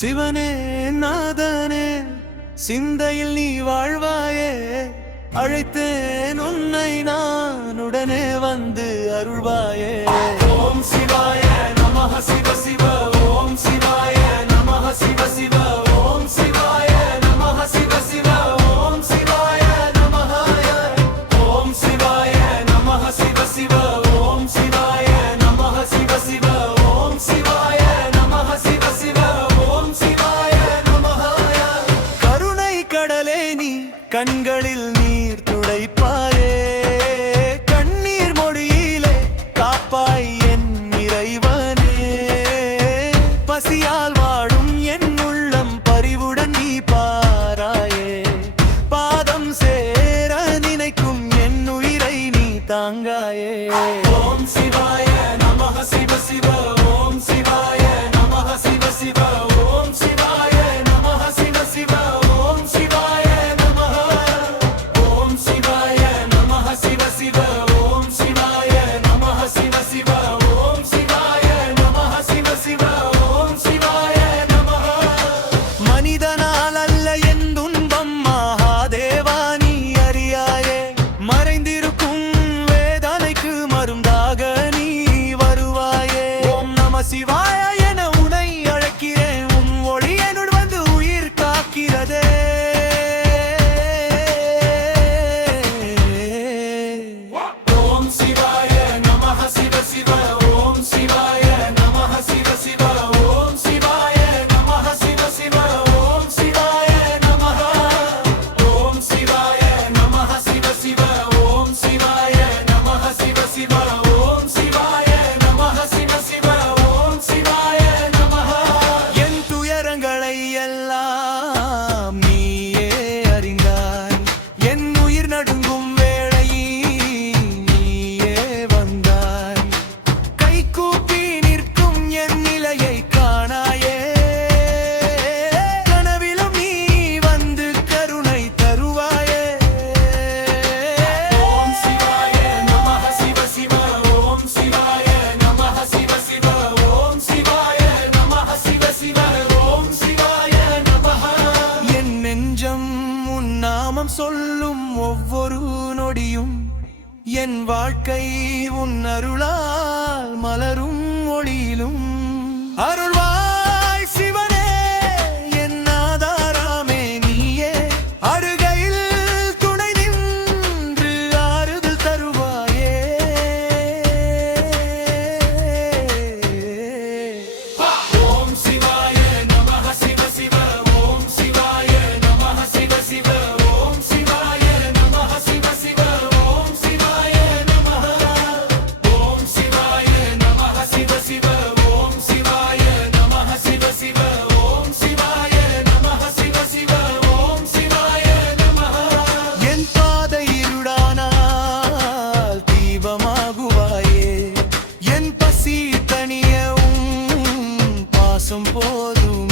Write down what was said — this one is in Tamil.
சிவனே நாதனே சிந்தையில் நீ வாழ்வாயே, அழைத்தேன் உன்னை நான் உடனே வந்து அருள்வாயே. ஓம் சிவாய நமஹ சிவ சிவ, ஓம் சிவாய நமஹ சிவ சிவ, ஓம் சிவாய நமஹ சிவ சிவ, ஓம் சிவாய நமஹாய, ஓம் சிவாய நமஹ சிவ சிவ, ஓம் சிவாய நமஹ சிவ சிவ, ஓம் சிவாய நமஹ சிவ சிவ, ஓம் சிவாய நமஹாய. கருணை கடலே நீ கண்களில் நீர் துடைப்பாயே, கண்ணீர் மொழியிலே காப்பாய் என் இறைவனே. பசியால் வாடும் என் உள்ளம் பரிவுடன் நீ பாராயே, பாதம் சேர நினைக்கும் என் உயிரை நீ தாங்காயே. ஓம் சிவாய நமஹ சிவ சிவ, ஓம் சிவாய நமஹ சிவ சிவ, ஓம் சிவாய நமஹ சிவ சிவ, ஓம் சிவாய நமஹ, ஓம் சிவாய நமஹ சிவ சிவ, ஓம் சிவாய நமஹ சிவ சிவ, ஓம் சிவாய நமஹ சிவ சிவ, ஓம் சிவாய நமஹ. மனிதனால் அல்ல என் துன்பம் மகாதேவா நீ அறியாயே, மறைந்திருக்கும் வேதனைக்கு மருந்தாக நீ வருவாயே. ஓம் நம சிவாய என உனை அழைக்கிறேன், உன் ஒளி என்னுள் வந்து உயிர் காக்கிறதே. ஓம் சிவாய நமஹ சிவ சிவ, ஓம் சிவாய நமஹ சிவ சிவ, ஓம் சிவாய நமஹ சிவ சிவ, ஓம் சிவாய நமஹ, ஓம் சிவாய நமஹ சிவ சிவ, ஓம் சிவாய நமஹ சிவ சிவ, ஓம் சிவாய நமஹ சிவ சிவ, ஓம் சிவாய நமஹ. என் துயரங்களை எல்லாம் நீயே அறிந்தாய், என் உயிர் நடுங்கும் வேளை நீயே வந்தாய். கை கூப்பி நிற்கும் என் நிலையை காணாயே, கனவிலும் நீ வந்து கருணை தருவாயே. ஓம் சிவாய நமஹ சிவ சிவ, ஓம் சிவாய நமஹ சிவ சிவ, ஓம் சிவாய நமஹ சிவ சிவ, ஓம் சிவாய நமஹ. என் நெஞ்சம் உன் நாமம் சொல்லும் ஒவ்வொரு நொடியும், என் வாழ்க்கை உன் அருளால் மலரும் ஒளியிலும். அருள்வாய் சிவனே என் ஆதாரமே நீயே, அருகையில் துணை நின்று ஆறுதல் தருவாயே. ஓம் சிவாய நமஹ சிவ சிவ, ஓம் சிவாய நமஹ சிவ சிவ, ஓம் சிவாய நமஹ சிவ சிவ, ஓம் சிவாய நமஹ, ஓம் சிவாய நமஹ சிவ சிவ, ஓம் சிவாய நமஹ சிவ சிவ, ஓம் சிவாய நமஹ சிவ சிவ, ஓம் சிவாய நமஹ. என் பாதை இருடானால் தீபமாகுவாயே, என் பசி தணியவும் பாசம் போதும்.